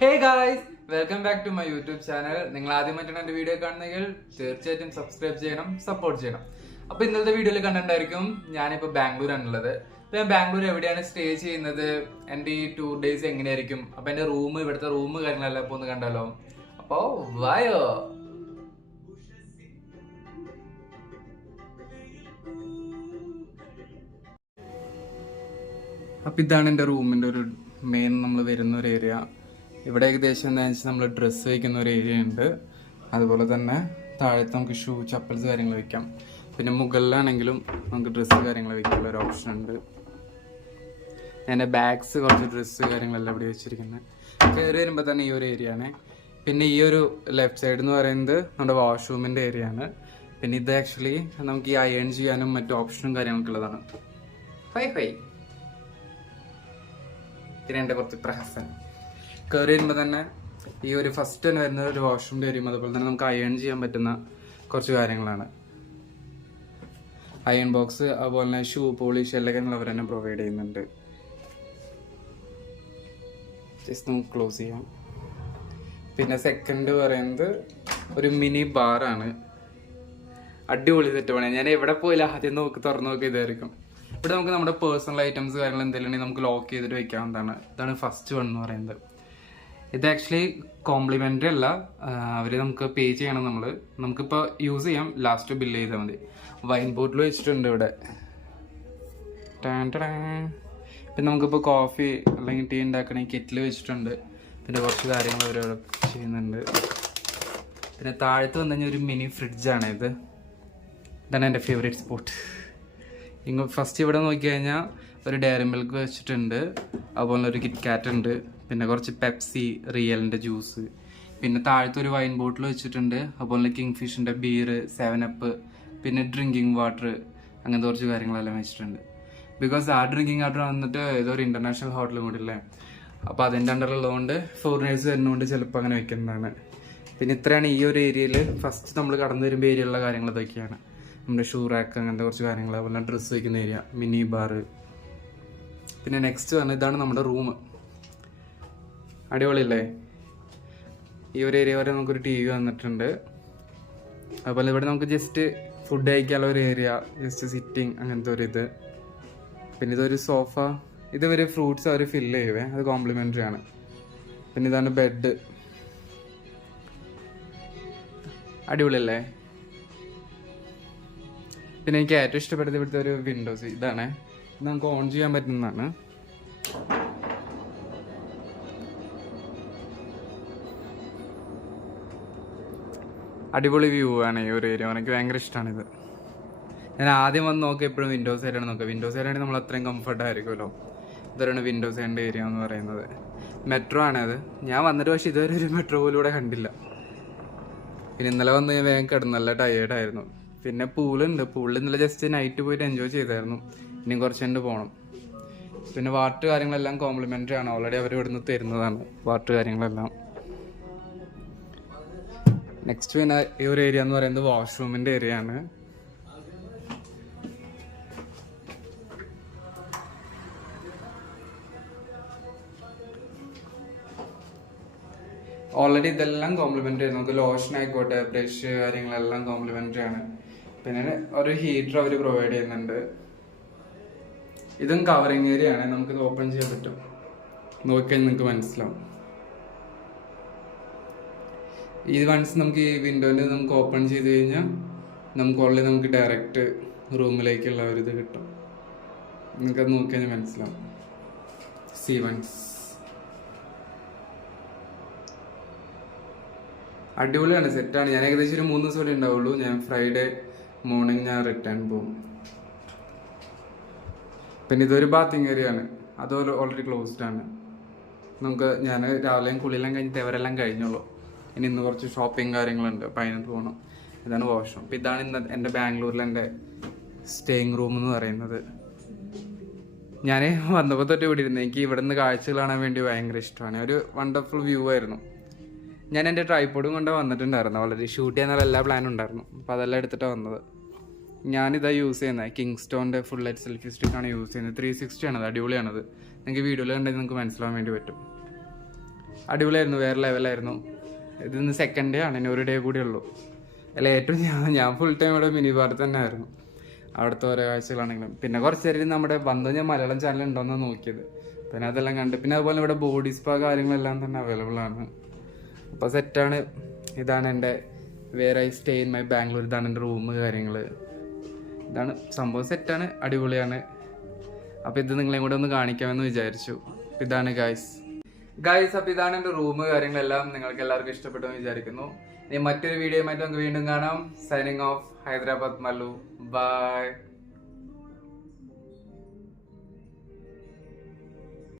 Hey guys, welcome back to my YouTube channel. നിങ്ങൾ ആദ്യമായിട്ടാണ് എൻ്റെ വീഡിയോ കാണുന്നെങ്കിൽ തീർച്ചയായിട്ടും സബ്സ്ക്രൈബ് ചെയ്യണം, സപ്പോർട്ട് ചെയ്യണം. അപ്പോൾ ഇന്നത്തെ വീഡിയോയിൽ കണ്ടിട്ടുണ്ടായിരിക്കും ഞാനിപ്പോൾ ബാംഗ്ലൂരാണുള്ളത്. അപ്പോൾ ഞാൻ ബാംഗ്ലൂർ എവിടെയാണ് സ്റ്റേ ചെയ്യുന്നത്, എൻ്റെ ഈ 2 days എങ്ങനെയായിരിക്കും, അപ്പോൾ എൻ്റെ ഇവിടുത്തെ റൂം കാര്യങ്ങളെല്ലാം ഇപ്പോൾ ഒന്ന് കണ്ടാലോ. അപ്പോൾ വായോ. അപ്പം ഇതാണ് എൻ്റെ റൂമിൻ്റെ ഒരു മെയിൻ നമ്മൾ വരുന്ന ഒരു ഏരിയ. ഇവിടെ ഏകദേശം എന്താണെന്ന് വെച്ചാൽ നമ്മൾ ഡ്രസ്സ് വയ്ക്കുന്ന ഒരു ഏരിയ ഉണ്ട്. അതുപോലെ തന്നെ താഴത്ത് നമുക്ക് ഷൂ, ചപ്പൽസ് കാര്യങ്ങൾ വയ്ക്കാം. പിന്നെ മുകളിലാണെങ്കിലും നമുക്ക് ഡ്രസ്സ് കാര്യങ്ങൾ വയ്ക്കാനുള്ള ഒരു ഓപ്ഷൻ ഉണ്ട്. എൻ്റെ ബാഗ്സ്, കുറച്ച് ഡ്രസ്സ് കാര്യങ്ങളെല്ലാം ഇവിടെ വെച്ചിരിക്കുന്നത്. കയറി വരുമ്പോൾ തന്നെ ഈ ഒരു ഏരിയ ആണ്. പിന്നെ ഈ ഒരു ലെഫ്റ്റ് സൈഡ് എന്ന് പറയുന്നത് നമ്മുടെ വാഷ്റൂമിൻ്റെ ഏരിയ ആണ്. പിന്നെ ഇത് ആക്ച്വലി നമുക്ക് ഈ അയൺ ചെയ്യാനും മറ്റു ഓപ്ഷനും കാര്യങ്ങളൊക്കെ ഉള്ളതാണ്. പിന്നെ എൻ്റെ കുറച്ച് പ്രഹസൻ കയറി വരുമ്പോൾ തന്നെ ഈ ഒരു ഫസ്റ്റ് തന്നെ വരുന്നത് ഒരു വാഷ്റൂമിൻ്റെ ഏരിയയും അതുപോലെ തന്നെ നമുക്ക് അയൺ ചെയ്യാൻ പറ്റുന്ന കുറച്ച് കാര്യങ്ങളാണ്. അയൺ ബോക്സ്, അതുപോലെ തന്നെ ഷൂ പോളിഷ് എല്ലാ കാര്യങ്ങളും അവർ തന്നെ പ്രൊവൈഡ് ചെയ്യുന്നുണ്ട്. ജസ്റ്റ് നമുക്ക് ക്ലോസ് ചെയ്യാം. പിന്നെ സെക്കൻഡ് പറയുന്നത് ഒരു മിനി ബാറാണ്. അടിപൊളി സെറ്റപ്പാണ്. ഞാൻ എവിടെ പോയില്ല ആദ്യം തുറന്നു നോക്കി ഇതായിരിക്കും. ഇവിടെ നമുക്ക് നമ്മുടെ പേഴ്സണൽ ഐറ്റംസ് കാര്യങ്ങൾ എന്തെങ്കിലും ഉണ്ടെങ്കിൽ നമുക്ക് ലോക്ക് ചെയ്തിട്ട് വെക്കാവുന്നതാണ്. ഇതാണ് ഫസ്റ്റ് വൺ എന്ന് പറയുന്നത്. ഇത് ആക്ച്വലി കോംപ്ലിമെൻ്ററി അല്ല, അവർ നമുക്ക് പേ ചെയ്യണം. നമുക്കിപ്പോൾ യൂസ് ചെയ്യാം, ലാസ്റ്റ് ബില്ല് ചെയ്താൽ മതി. വൈൻ ബോട്ടിൽ വെച്ചിട്ടുണ്ട് ഇവിടെ. പിന്നെ നമുക്കിപ്പോൾ കോഫി അല്ലെങ്കിൽ ടീ ഉണ്ടാക്കണമെങ്കിൽ കെറ്റിൽ വെച്ചിട്ടുണ്ട്. പിന്നെ കുറച്ച് കാര്യങ്ങൾ അവർ ചെയ്യുന്നുണ്ട്. പിന്നെ താഴത്ത് വന്നു കഴിഞ്ഞാൽ ഒരു മിനി ഫ്രിഡ്ജാണ് ഇത്. ഇതാണ് എൻ്റെ ഫേവറേറ്റ് സ്പോട്ട്. ഫസ്റ്റ് ഇവിടെ നോക്കിക്കഴിഞ്ഞാൽ ഒരു ഡയറി മിൽക്ക് വെച്ചിട്ടുണ്ട്, അതുപോലെ ഒരു കിറ്റ് കാറ്റ് ഉണ്ട്, പിന്നെ കുറച്ച് പെപ്സി, റിയലിൻ്റെ ജ്യൂസ്, പിന്നെ താഴത്തെ ഒരു വൈൻ ബോട്ടിൽ വെച്ചിട്ടുണ്ട്, അതുപോലെ കിങ് ഫിഷിൻ്റെ ബീർ, 7up, പിന്നെ ഡ്രിങ്കിങ് വാട്ടർ, അങ്ങനത്തെ കുറച്ച് കാര്യങ്ങളെല്ലാം വെച്ചിട്ടുണ്ട്. ബിക്കോസ് ആ ഡ്രിങ്കിങ് വാട്ടർ വന്നിട്ട് ഏതൊരു ഇൻ്റർനാഷണൽ ഹോട്ടലും കൂടി അല്ലേ, അപ്പോൾ അതിൻ്റെ അണ്ടറുള്ളതുകൊണ്ട് ഫോറിനേഴ്സ് വരുന്നതുകൊണ്ട് ചിലപ്പോൾ അങ്ങനെ വെക്കുന്നതാണ്. പിന്നെ ഇത്രയാണ് ഈ ഒരു ഏരിയയിൽ ഫസ്റ്റ് നമ്മൾ കടന്നു വരുമ്പോൾ ഏരിയയിലുള്ള കാര്യങ്ങൾ ഇതൊക്കെയാണ്. നമ്മുടെ ഷൂ റാക്ക്, അങ്ങനത്തെ കുറച്ച് കാര്യങ്ങൾ, അതുപോലെ ഡ്രസ്സ് വയ്ക്കുന്ന ഏരിയ, മിനി ബാർ. പിന്നെ നെക്സ്റ്റ് പറഞ്ഞാൽ ഇതാണ് നമ്മുടെ റൂം. അടിപൊളിയല്ലേ? ഈ ഒരു ഏരിയ വരെ നമുക്കൊരു TV വന്നിട്ടുണ്ട്. അതുപോലെ ഇവിടെ നമുക്ക് ജസ്റ്റ് ഫുഡ് കഴിക്കാനുള്ള ഒരു ഏരിയ, ജസ്റ്റ് സിറ്റിങ്, അങ്ങനത്തെ ഒരു ഇത്. പിന്നെ ഇതൊരു സോഫ. ഇതൊരു ഫ്രൂട്ട്സ് അവർ ഫില്ല് ചെയ്യുവേ, അത് കോംപ്ലിമെൻ്ററി ആണ്. പിന്നെ ഇതാണ് ബെഡ്. അടിപൊളിയല്ലേ? പിന്നെ എനിക്ക് ഏറ്റവും ഇഷ്ടപ്പെട്ടത് ഇവിടുത്തെ ഒരു വിൻഡോസ് ഇതാണ്. ഇത് നമുക്ക് ഓൺ ചെയ്യാൻ പറ്റുന്നതാണ്. അടിപൊളി വ്യൂ ആണ് ഈ ഒരു ഏരിയ. എനിക്ക് ഭയങ്കര ഇഷ്ടമാണിത്. ഞാൻ ആദ്യം വന്ന് നോക്കുക എപ്പോഴും വിൻഡോസ് സൈഡാണ് നോക്കുക. വിൻഡോസ് സൈഡാണെങ്കിൽ നമ്മൾ അത്രയും കംഫർട്ടായിരിക്കുമല്ലോ. ഇതാണ് വിൻഡോസ് സൈഡിൻ്റെ ഏരിയ എന്ന് പറയുന്നത്. മെട്രോ ആണത്. ഞാൻ വന്നിട്ട് പക്ഷേ ഇതുവരെ ഒരു മെട്രോ പോലും ഇവിടെ കണ്ടില്ല. പിന്നെ ഇന്നലെ വന്ന് ഞാൻ വേഗം കിടന്നു, നല്ല ടയേർഡായിരുന്നു. പിന്നെ പൂളുണ്ട്. പൂളിൽ ഇന്നലെ ജസ്റ്റ് നൈറ്റ് പോയിട്ട് എൻജോയ് ചെയ്തായിരുന്നു. ഇനിയും കുറച്ച് കണ്ട് പോകണം. പിന്നെ വാട്ടർ കാര്യങ്ങളെല്ലാം കോംപ്ലിമെൻ്ററി ആണ്, ഓൾറെഡി അവർ ഇവിടുന്ന് തരുന്നതാണ് വാട്ടർ കാര്യങ്ങളെല്ലാം. നെക്സ്റ്റ് പിന്നെ ഈ ഒരു ഏരിയ എന്ന് പറയുന്നത് വാഷ്റൂമിൻ്റെ ഏരിയ ആണ്. ഓൾറെഡി ഇതെല്ലാം കോംപ്ലിമെൻ്ററി ആണ്. നമുക്ക് ലോഷൻ ആയിക്കോട്ടെ, ബ്രഷ് കാര്യങ്ങളെല്ലാം കോംപ്ലിമെൻ്ററി ആണ്. പിന്നെ ഒരു ഹീറ്റർ അവർ പ്രൊവൈഡ് ചെയ്യുന്നുണ്ട്. ഇതും കവറിങ് ഏരിയ ആണ്, നമുക്കിത് ഓപ്പൺ ചെയ്യാൻ പറ്റും. നോക്കിക്കഴിഞ്ഞാൽ നിങ്ങൾക്ക് മനസ്സിലാവും. ഈ വൺസ് നമുക്ക് ഈ വിൻഡോൻ്റെ നമുക്ക് ഓപ്പൺ ചെയ്ത് കഴിഞ്ഞാൽ നമുക്ക് ഡയറക്റ്റ് റൂമിലേക്കുള്ള ഒരു ഇത് കിട്ടും. നിങ്ങൾക്കത് നോക്കിക്കഴിഞ്ഞാൽ മനസ്സിലാവും. വൺസ് അടിപൊളിയാണ്, സെറ്റാണ്. ഞാൻ ഏകദേശം ഒരു 3 ദിവസം ഉണ്ടാവുള്ളൂ. ഞാൻ ഫ്രൈഡേ മോർണിംഗ് ഞാൻ റിട്ടേൺ പോകും. പിന്നെ ഇതൊരു ബാത്തിങ് ഏരിയ ആണ്, അത് ഓൾറെഡി ക്ലോസ്ഡ് ആണ്. ഞാൻ രാവിലെയും കുളിയെല്ലാം കഴിഞ്ഞിട്ട് അവരെല്ലാം കഴിഞ്ഞുള്ളൂ. ഇന്ന് കുറച്ച് ഷോപ്പിംഗ് കാര്യങ്ങളുണ്ട്, അപ്പോൾ അതിനകത്ത് പോകണം. ഇതാണ് വാഷ്റൂം. അപ്പോൾ ഇതാണ് ഇന്ന് എൻ്റെ ബാംഗ്ലൂരിലെ എൻ്റെ സ്റ്റേയിങ് റൂം എന്ന് പറയുന്നത്. ഞാൻ വന്നപ്പോൾ തൊട്ട് ഇവിടെ ഇരുന്നു. എനിക്ക് ഇവിടെ നിന്ന് കാഴ്ചകൾ കാണാൻ വേണ്ടി ഭയങ്കര ഇഷ്ടമാണ്. ഒരു വണ്ടർഫുൾ വ്യൂ ആയിരുന്നു. ഞാൻ എൻ്റെ ട്രൈപോഡും കൊണ്ട് വന്നിട്ടുണ്ടായിരുന്നു. ഓൾറെഡി ഷൂട്ട് ചെയ്യാനുള്ള എല്ലാ പ്ലാനും ഉണ്ടായിരുന്നു. അപ്പോൾ അതെല്ലാം എടുത്തിട്ടാണ് വന്നത്. ഞാനിതാ യൂസ് ചെയ്യുന്നത് കിങ്സ്റ്റോണിൻ്റെ ഫുൾ ലൈറ്റ് സെൽഫി സ്റ്റിക്കാണ് യൂസ് ചെയ്യുന്നത്. 360 ആണത്. അടിപൊളിയാണത്. നിങ്ങൾക്ക് വീഡിയോയിൽ കണ്ടെങ്കിൽ നിങ്ങൾക്ക് മനസ്സിലാവാൻ വേണ്ടി പറ്റും. അടിപൊളിയായിരുന്നു, വേറെ ലെവലായിരുന്നു. ഇതിന്ന് സെക്കൻഡ് ഡേ ആണ്, ഇനി ഒരു ഡേ കൂടി ഉള്ളൂ. അല്ല ഏറ്റവും ഞാൻ ഫുൾ ടൈം ഇവിടെ മിനി പാർക്ക് തന്നെ ആയിരുന്നു. അവിടുത്തെ ഓരോ കാഴ്ചകളാണെങ്കിലും പിന്നെ കുറച്ച് നേരം നമ്മുടെ വന്നത് ഞാൻ മലയാളം ചാനൽ ഉണ്ടോയെന്ന് നോക്കിയത്. പിന്നെ അതെല്ലാം കണ്ട് പിന്നെ അതുപോലെ ഇവിടെ ബോഡി സ്പാ കാര്യങ്ങളെല്ലാം തന്നെ അവൈലബിൾ ആണ്. അപ്പോൾ സെറ്റാണ്. ഇതാണ് എൻ്റെ വേറെ I stay in my Bangalore. ഇതാണ് എൻ്റെ റൂം കാര്യങ്ങൾ. ഇതാണ് സംഭവം, സെറ്റാണ്, അടിപൊളിയാണ്. അപ്പോൾ ഇത് നിങ്ങളെയും കൂടെ ഒന്ന് കാണിക്കാമെന്ന് വിചാരിച്ചു. ഇതാണ് ഗൈസ്. അപ്പോൾ ഇതാണ് എൻ്റെ റൂം കാര്യങ്ങളെല്ലാം. നിങ്ങൾക്ക് എല്ലാവർക്കും ഇഷ്ടപ്പെട്ടു എന്ന് വിചാരിക്കുന്നു. ഇനി മറ്റൊരു വീഡിയോയുമായിട്ട് നമുക്ക് വീണ്ടും കാണാം. Signing off, Hyderabad Mallu. By.